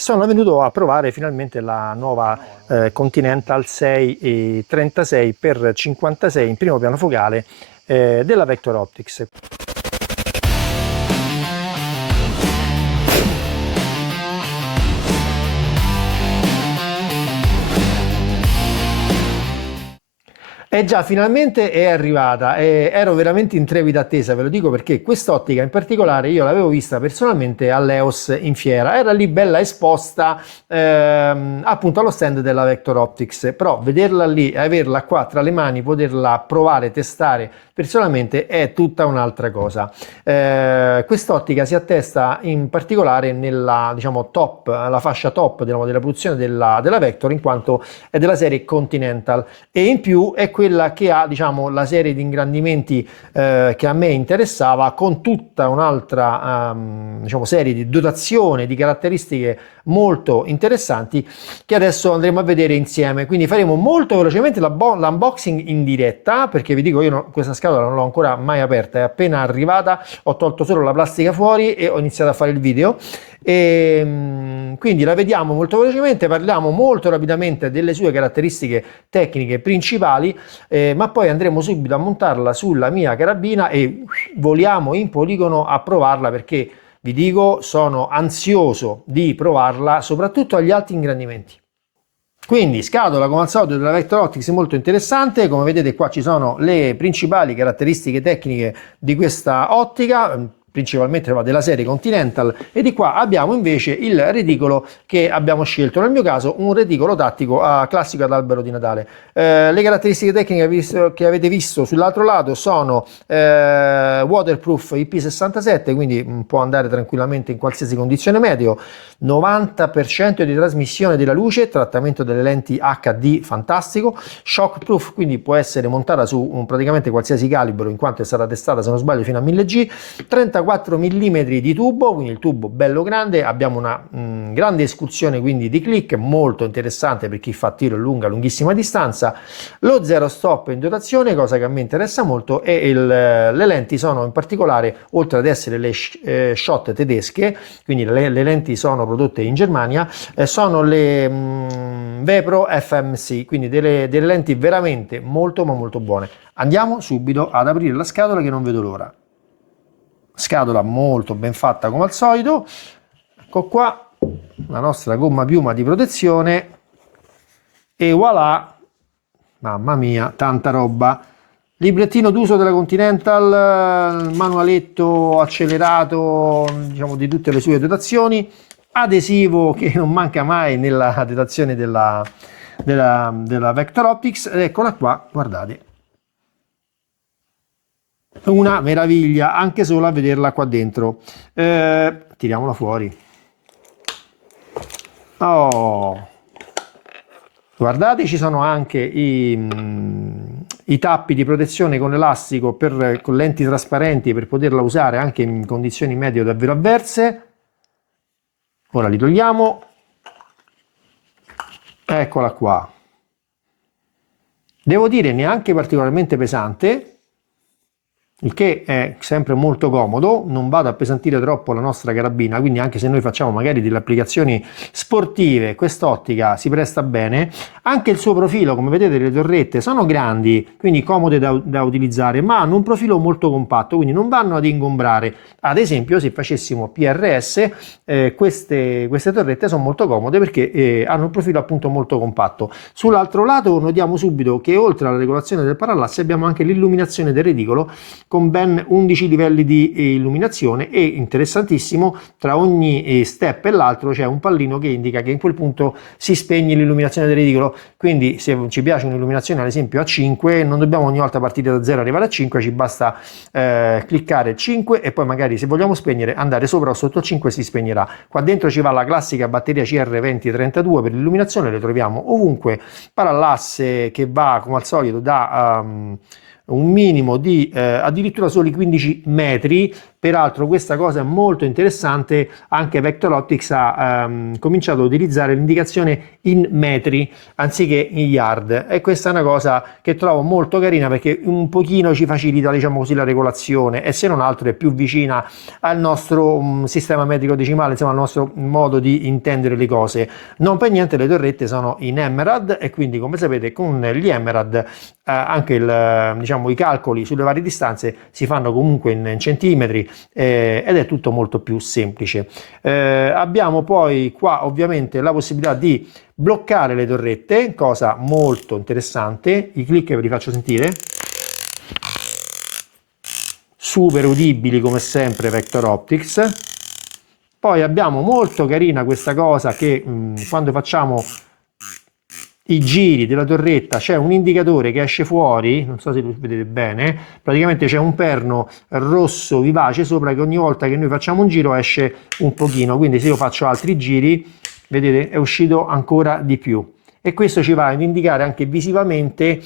Sono venuto a provare finalmente la nuova Continental 636 x 56 in primo piano focale della Vector Optics. E già, finalmente è arrivata, ero veramente in trepida attesa, ve lo dico perché quest'ottica in particolare io l'avevo vista personalmente all'EOS in fiera, era lì bella esposta appunto allo stand della Vector Optics, però vederla lì, averla qua tra le mani, poterla provare, testare personalmente è tutta un'altra cosa. Quest'ottica si attesta in particolare nella, diciamo, top, la fascia top della produzione della Vector, in quanto è della serie Continental e in più è quella che ha, diciamo, la serie di ingrandimenti che a me interessava, con tutta un'altra diciamo, serie di dotazione di caratteristiche molto interessanti che adesso andremo a vedere insieme. Quindi faremo molto velocemente l'unboxing in diretta, perché vi dico, io questa scatola non l'ho ancora mai aperta, è appena arrivata, ho tolto solo la plastica fuori e ho iniziato a fare il video. E quindi la vediamo molto velocemente, parliamo molto rapidamente delle sue caratteristiche tecniche principali, ma poi andremo subito a montarla sulla mia carabina e voliamo in poligono a provarla, perché vi dico, sono ansioso di provarla soprattutto agli alti ingrandimenti. Quindi scatola come al solito della Vector Optics, molto interessante. Come vedete qua ci sono le principali caratteristiche tecniche di questa ottica, principalmente della serie Continental, e di qua abbiamo invece il reticolo che abbiamo scelto, nel mio caso un reticolo tattico classico ad albero di Natale. Le caratteristiche tecniche che avete visto sull'altro lato sono waterproof IP67, quindi può andare tranquillamente in qualsiasi condizione meteo, 90% di trasmissione della luce, trattamento delle lenti HD fantastico, shockproof, quindi può essere montata su praticamente qualsiasi calibro, in quanto è stata testata, se non sbaglio, fino a 1000G, 34 mm di tubo, quindi il tubo bello grande, abbiamo una grande escursione quindi di click, molto interessante per chi fa tiro lunghissima distanza, lo zero stop in dotazione, cosa che a me interessa molto, e le lenti sono in particolare, oltre ad essere le Schott tedesche, quindi le lenti sono prodotte in Germania, sono le Vepro FMC, quindi delle lenti veramente molto ma molto buone. Andiamo subito ad aprire la scatola, che non vedo l'ora. Scatola molto ben fatta come al solito. Ecco qua la nostra gomma piuma di protezione e voilà, mamma mia, tanta roba. Librettino d'uso della Continental, manualetto accelerato, diciamo, di tutte le sue dotazioni, adesivo che non manca mai nella dotazione della Vector Optics, ed eccola qua, guardate. Una meraviglia anche solo a vederla qua dentro. Tiriamola fuori. Oh, guardate, ci sono anche i tappi di protezione con elastico con lenti trasparenti, per poterla usare anche in condizioni meteo davvero avverse. Ora li togliamo. Eccola qua. Devo dire, neanche particolarmente pesante, il che è sempre molto comodo, non vado a appesantire troppo la nostra carabina, quindi anche se noi facciamo magari delle applicazioni sportive, quest'ottica si presta bene. Anche il suo profilo, come vedete, le torrette sono grandi, quindi comode da utilizzare, ma hanno un profilo molto compatto, quindi non vanno ad ingombrare. Ad esempio, se facessimo PRS, queste torrette sono molto comode perché hanno un profilo appunto molto compatto. Sull'altro lato notiamo subito che oltre alla regolazione del parallasse abbiamo anche l'illuminazione del reticolo, con ben 11 livelli di illuminazione, e interessantissimo, tra ogni step e l'altro c'è un pallino che indica che in quel punto si spegne l'illuminazione del reticolo. Quindi se ci piace un'illuminazione ad esempio a 5, non dobbiamo ogni volta partire da 0 e arrivare a 5, ci basta cliccare 5 e poi magari, se vogliamo spegnere, andare sopra o sotto il 5, si spegnerà. Qua dentro ci va la classica batteria CR2032 per l'illuminazione, le troviamo ovunque, parallasse che va come al solito da un minimo di addirittura solo i 15 metri, Peraltro questa cosa è molto interessante, anche Vector Optics ha cominciato ad utilizzare l'indicazione in metri anziché in yard, e questa è una cosa che trovo molto carina perché un pochino ci facilita, diciamo così, la regolazione, e se non altro è più vicina al nostro sistema metrico decimale, insomma al nostro modo di intendere le cose. Non per niente le torrette sono in emerald, e quindi come sapete con gli emerald anche diciamo, i calcoli sulle varie distanze si fanno comunque in centimetri, ed è tutto molto più semplice. Abbiamo poi qua ovviamente la possibilità di bloccare le torrette, cosa molto interessante. I click ve li faccio sentire, super udibili come sempre Vector Optics. Poi abbiamo molto carina questa cosa che quando facciamo i giri della torretta c'è un indicatore che esce fuori, non so se lo vedete bene, praticamente c'è un perno rosso vivace sopra che ogni volta che noi facciamo un giro esce un pochino, quindi se io faccio altri giri, vedete, è uscito ancora di più, e questo ci va ad indicare anche visivamente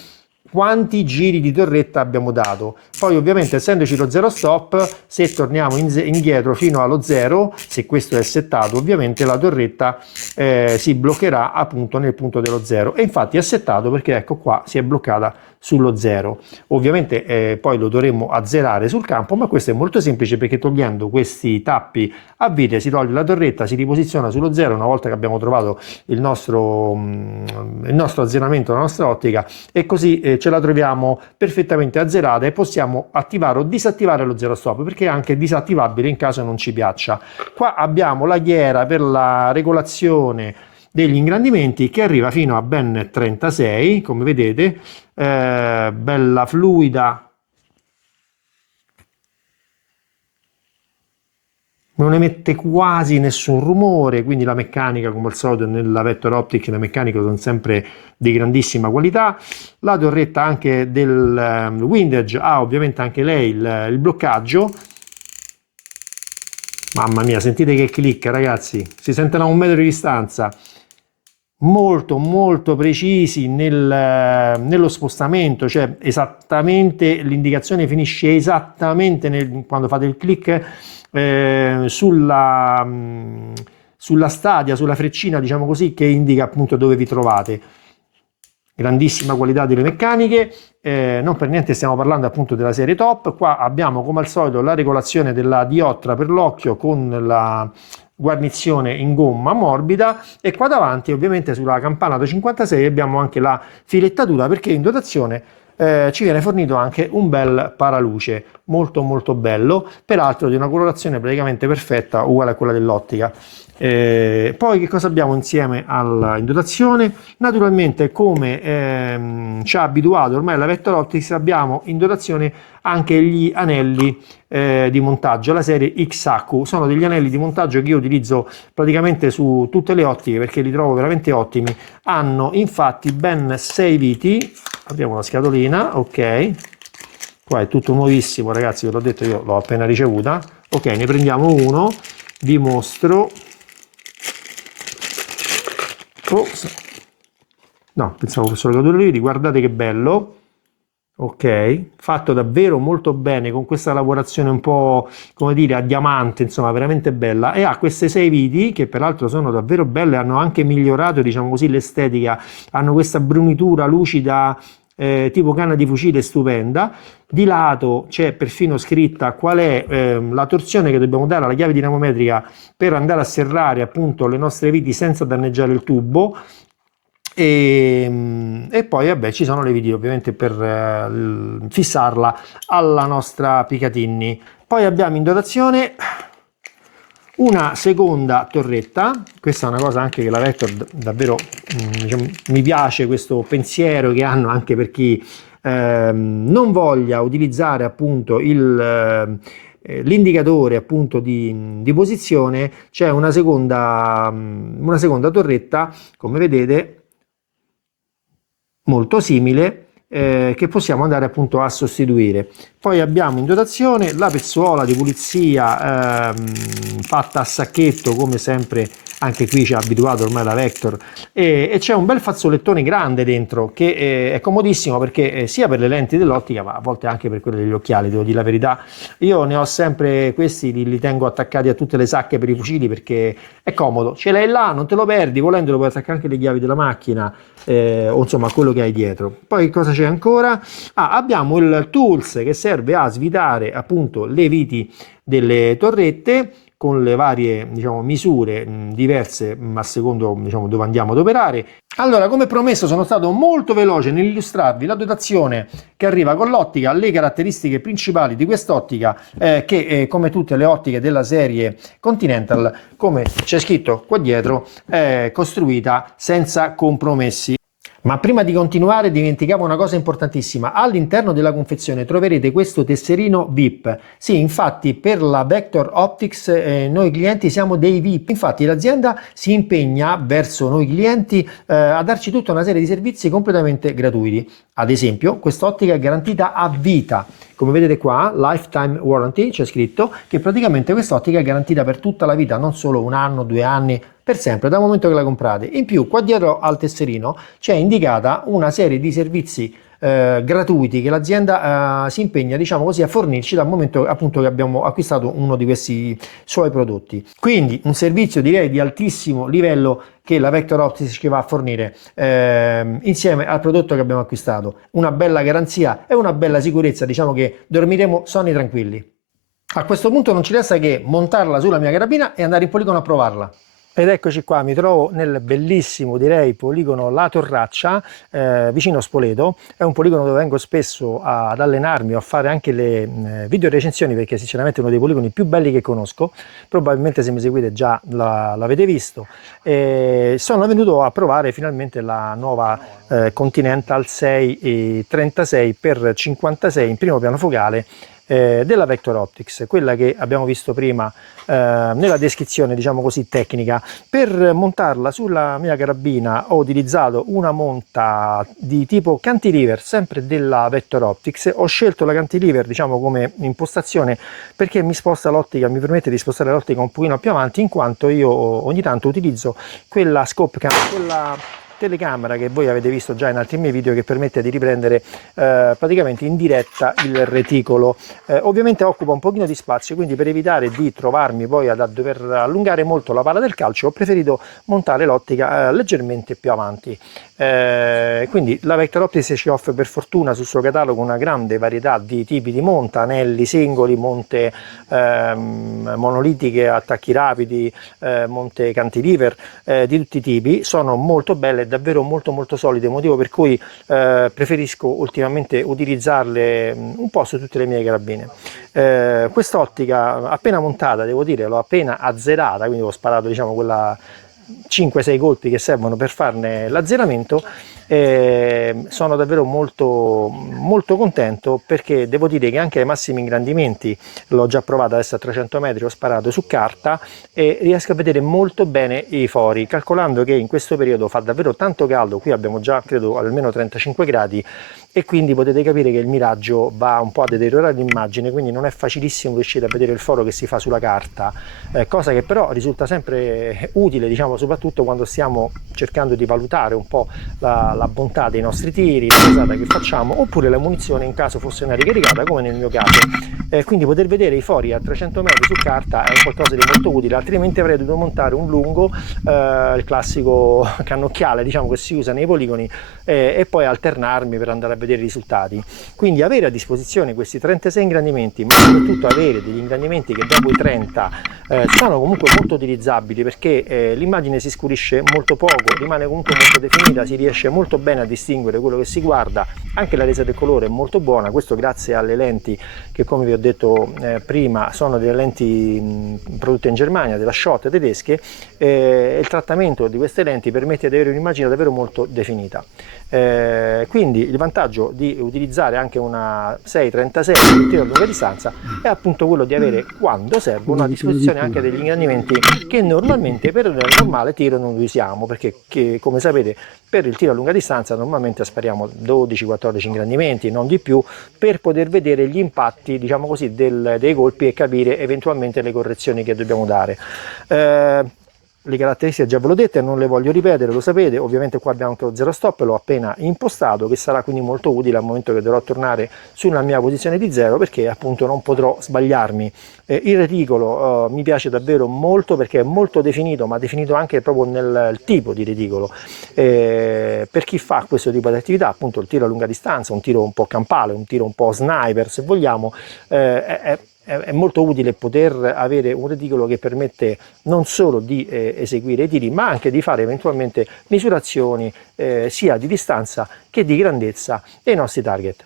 quanti giri di torretta abbiamo dato. Poi ovviamente essendoci lo zero stop, se torniamo indietro fino allo zero, se questo è settato, ovviamente la torretta si bloccherà appunto nel punto dello zero, e infatti è settato perché ecco qua si è bloccata sullo zero. Ovviamente poi lo dovremmo azzerare sul campo, ma questo è molto semplice perché togliendo questi tappi a vite si toglie la torretta, si riposiziona sullo zero una volta che abbiamo trovato il nostro azzeramento, la nostra ottica, e così ce la troviamo perfettamente azzerata e possiamo attivare o disattivare lo zero stop, perché è anche disattivabile in caso non ci piaccia. Qua abbiamo la ghiera per la regolazione degli ingrandimenti che arriva fino a ben 36, come vedete, bella fluida, non emette quasi nessun rumore, quindi la meccanica, come al solito nella Vector Optic le meccaniche sono sempre di grandissima qualità. La torretta anche del windage ha ovviamente anche lei il bloccaggio. Mamma mia, sentite che clicca, ragazzi, si sentono a un metro di distanza. Molto molto precisi nello spostamento, cioè esattamente l'indicazione finisce esattamente quando fate il click sulla stadia, sulla freccina, diciamo così, che indica appunto dove vi trovate. Grandissima qualità delle meccaniche, non per niente stiamo parlando appunto della serie top. Qua abbiamo come al solito la regolazione della diottra per l'occhio con la guarnizione in gomma morbida, e qua davanti ovviamente sulla campana da 56 abbiamo anche la filettatura, perché in dotazione ci viene fornito anche un bel paraluce molto molto bello, peraltro di una colorazione praticamente perfetta, uguale a quella dell'ottica. Poi che cosa abbiamo insieme in dotazione? Naturalmente, come ci ha abituato ormai la Vector Optics, abbiamo in dotazione anche gli anelli di montaggio, la serie XACU. Sono degli anelli di montaggio che io utilizzo praticamente su tutte le ottiche perché li trovo veramente ottimi. Hanno infatti ben 6 viti. Apriamo la scatolina, ok, qua è tutto nuovissimo, ragazzi, ve l'ho detto, io l'ho appena ricevuta. Ok, ne prendiamo uno, vi mostro. Oh, no, pensavo fossero le viti, guardate che bello. Ok, fatto davvero molto bene, con questa lavorazione un po', come dire, a diamante, insomma, veramente bella, e ha queste 6 viti che peraltro sono davvero belle, hanno anche migliorato, diciamo così, l'estetica, hanno questa brunitura lucida tipo canna di fucile stupenda. Di lato c'è perfino scritta qual è la torsione che dobbiamo dare alla chiave dinamometrica per andare a serrare appunto le nostre viti senza danneggiare il tubo. E poi vabbè ci sono le viti ovviamente per fissarla alla nostra Picatinny. Poi abbiamo in dotazione una seconda torretta. Questa è una cosa anche che la Vector davvero diciamo, mi piace questo pensiero che hanno anche per chi non voglia utilizzare appunto l'indicatore appunto di posizione. C'è una seconda torretta, come vedete, molto simile, che possiamo andare appunto a sostituire. Poi abbiamo in dotazione la pezzuola di pulizia fatta a sacchetto, come sempre anche qui ci ha abituato ormai la Vector, e c'è un bel fazzolettone grande dentro che è comodissimo perché sia per le lenti dell'ottica ma a volte anche per quelle degli occhiali, devo dire la verità. Io ne ho sempre questi, li tengo attaccati a tutte le sacche per i fucili perché è comodo, ce l'hai là, non te lo perdi, volendo lo puoi attaccare anche le chiavi della macchina o insomma quello che hai dietro. Poi cosa c'è ancora? Abbiamo il tools che serve a svitare appunto le viti delle torrette con le varie, diciamo, misure diverse a secondo, diciamo, dove andiamo ad operare. Allora, come promesso, sono stato molto veloce nell'illustrarvi la dotazione che arriva con l'ottica, le caratteristiche principali di quest'ottica che come tutte le ottiche della serie Continental, come c'è scritto qua dietro, è costruita senza compromessi. Ma prima di continuare dimenticavo una cosa importantissima: all'interno della confezione troverete questo tesserino VIP. Sì, infatti per la Vector Optics noi clienti siamo dei VIP, infatti l'azienda si impegna verso noi clienti a darci tutta una serie di servizi completamente gratuiti. Ad esempio quest'ottica è garantita a vita, come vedete qua, Lifetime Warranty, c'è scritto che praticamente quest'ottica è garantita per tutta la vita, non solo 1 anno, 2 anni, per sempre, dal momento che la comprate. In più qua dietro al tesserino c'è indicata una serie di servizi gratuiti che l'azienda si impegna, diciamo così, a fornirci dal momento appunto che abbiamo acquistato uno di questi suoi prodotti. Quindi un servizio direi di altissimo livello che la Vector Optics ci va a fornire insieme al prodotto che abbiamo acquistato. Una bella garanzia e una bella sicurezza, diciamo che dormiremo sonni tranquilli. A questo punto non ci resta che montarla sulla mia carabina e andare in poligono a provarla. Ed eccoci qua, mi trovo nel bellissimo, direi, poligono La Torraccia, vicino Spoleto. È un poligono dove vengo spesso ad allenarmi o a fare anche le video recensioni, perché sinceramente è uno dei poligoni più belli che conosco. Probabilmente se mi seguite già l'avete visto. Sono venuto a provare finalmente la nuova Continental 636x56 in primo piano focale della Vector Optics, quella che abbiamo visto prima nella descrizione, diciamo così, tecnica. Per montarla sulla mia carabina ho utilizzato una monta di tipo cantilever, sempre della Vector Optics. Ho scelto la cantilever, diciamo, come impostazione perché mi sposta l'ottica, mi permette di spostare l'ottica un pochino più avanti, in quanto io ogni tanto utilizzo quella scope cam, quella telecamera che voi avete visto già in altri miei video, che permette di riprendere praticamente in diretta il reticolo. Ovviamente occupa un pochino di spazio, quindi per evitare di trovarmi poi a dover allungare molto la palla del calcio ho preferito montare l'ottica leggermente più avanti. Quindi la Vector Optics ci offre per fortuna sul suo catalogo una grande varietà di tipi di monta, anelli singoli, monte monolitiche, attacchi rapidi, monte cantilever di tutti i tipi. Sono molto belle, davvero molto solide, motivo per cui preferisco ultimamente utilizzarle un po' su tutte le mie carabine. Quest'ottica appena montata, devo dire, l'ho appena azzerata, quindi ho sparato, diciamo, quella 5-6 colpi che servono per farne l'azzeramento. Sono davvero molto contento, perché devo dire che anche ai massimi ingrandimenti l'ho già provato. Adesso a 300 metri ho sparato su carta e riesco a vedere molto bene i fori, calcolando che in questo periodo fa davvero tanto caldo. Qui abbiamo già credo almeno 35 gradi e quindi potete capire che il miraggio va un po' a deteriorare l'immagine, quindi non è facilissimo riuscire a vedere il foro che si fa sulla carta, cosa che però risulta sempre utile, diciamo, soprattutto quando stiamo cercando di valutare un po' la bontà dei nostri tiri, la dosata che facciamo, oppure la munizione in caso fosse una ricaricata, come nel mio caso. Quindi poter vedere i fori a 300 metri su carta è qualcosa di molto utile, altrimenti avrei dovuto montare un lungo, il classico cannocchiale, diciamo, che si usa nei poligoni, e poi alternarmi per andare a vedere i risultati. Quindi avere a disposizione questi 36 ingrandimenti, ma soprattutto avere degli ingrandimenti che dopo i 30 sono comunque molto utilizzabili, perché l'immagine si scurisce molto poco, rimane comunque molto definita, si riesce molto bene a distinguere quello che si guarda, anche la resa del colore è molto buona, questo grazie alle lenti che, come vi ho detto prima, sono delle lenti prodotte in Germania, della Schott tedesche. Il trattamento di queste lenti permette di avere un'immagine davvero molto definita. Quindi il vantaggio di utilizzare anche una 636 per tiro a lunga distanza è appunto quello di avere, quando servono, a disposizione anche degli ingrandimenti che normalmente per il normale tiro non usiamo, perché come sapete per il tiro a lunga distanza normalmente spariamo 12-14 ingrandimenti, non di più, per poter vedere gli impatti, diciamo così, dei colpi e capire eventualmente le correzioni che dobbiamo dare. Le caratteristiche già ve l'ho dette, non le voglio ripetere, lo sapete. Ovviamente qua abbiamo anche lo zero stop, l'ho appena impostato, che sarà quindi molto utile al momento che dovrò tornare sulla mia posizione di zero, perché appunto non potrò sbagliarmi. Il reticolo mi piace davvero molto perché è molto definito, ma definito anche proprio nel tipo di reticolo. Per chi fa questo tipo di attività, appunto il tiro a lunga distanza, un tiro un po' campale, un tiro un po' sniper se vogliamo, è molto utile poter avere un reticolo che permette non solo di eseguire i tiri, ma anche di fare eventualmente misurazioni sia di distanza che di grandezza dei nostri target.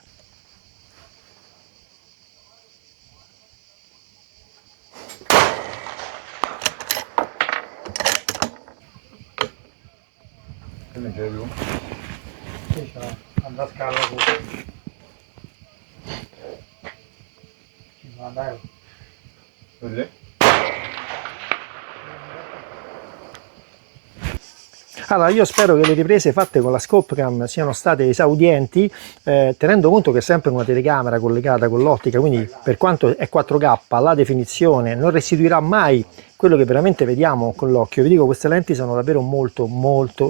Allora, io spero che le riprese fatte con la Scopecam siano state esaudienti, tenendo conto che è sempre una telecamera collegata con l'ottica, quindi per quanto è 4K la definizione non restituirà mai quello che veramente vediamo con l'occhio. Vi dico, queste lenti sono davvero molto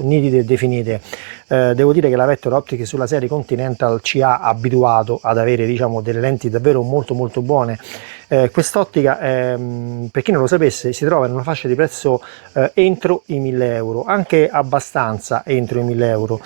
nitide e definite. Devo dire che la Vector Optics sulla serie Continental ci ha abituato ad avere, diciamo, delle lenti davvero molto buone. Quest'ottica, per chi non lo sapesse, si trova in una fascia di prezzo entro i 1000 euro, anche abbastanza entro i 1000 euro,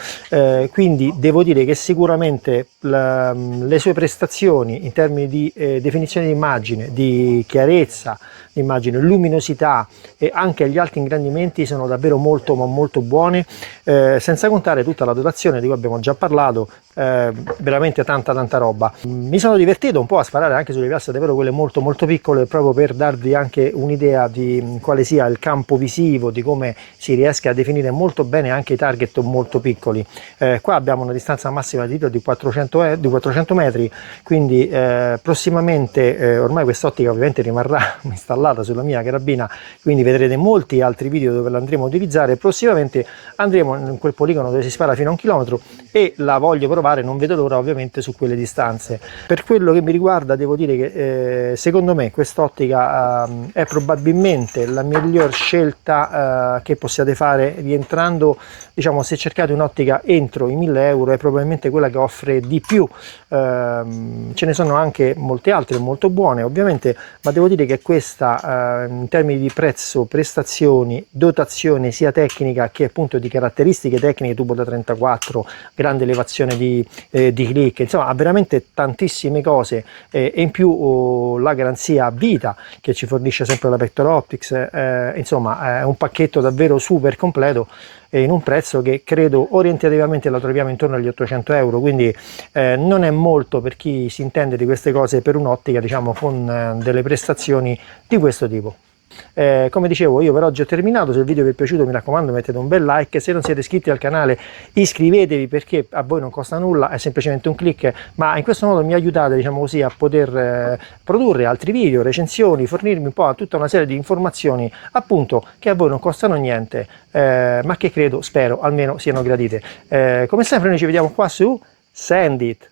quindi devo dire che sicuramente le sue prestazioni in termini di definizione di immagine, di chiarezza di immagine, luminosità e anche gli alti ingrandimenti sono davvero molto buone, senza contare tutta la dotazione di cui abbiamo già parlato, veramente tanta roba. Mi sono divertito un po' a sparare anche sulle piazze davvero quelle molto piccole, proprio per darvi anche un'idea di quale sia il campo visivo, di come si riesca a definire molto bene anche i target molto piccoli. Qua abbiamo una distanza massima di tiro di 400 metri, quindi prossimamente ormai quest'ottica ovviamente rimarrà installata sulla mia carabina, quindi vedrete molti altri video dove l'andremo a utilizzare. Prossimamente andremo in quel poligono dove si spara fino a 1 chilometro e la voglio provare, non vedo l'ora ovviamente su quelle distanze. Per quello che mi riguarda devo dire che secondo me quest'ottica è probabilmente la miglior scelta che possiate fare rientrando, diciamo, se cercate un'ottica entro i 1000 euro, è probabilmente quella che offre di più. Ce ne sono anche molte altre molto buone ovviamente, ma devo dire che questa in termini di prezzo, prestazioni, dotazione sia tecnica che appunto di caratteristiche tecniche, tubo da 34, grande elevazione di click, insomma ha veramente tantissime cose, e in più la garanzia a vita che ci fornisce sempre la Vector Optics, insomma è un pacchetto davvero super completo in un prezzo che credo orientativamente la troviamo intorno agli 800 euro, quindi non è molto per chi si intende di queste cose, per un'ottica, diciamo, con delle prestazioni di questo tipo. Come dicevo, io per oggi ho terminato. Se il video vi è piaciuto, mi raccomando, mettete un bel like. Se non siete iscritti al canale, iscrivetevi, perché a voi non costa nulla, è semplicemente un click, ma in questo modo mi aiutate, diciamo così, a poter produrre altri video, recensioni, fornirmi un po' a tutta una serie di informazioni appunto che a voi non costano niente, ma che credo, spero almeno, siano gradite. Come sempre noi ci vediamo qua su Sandit.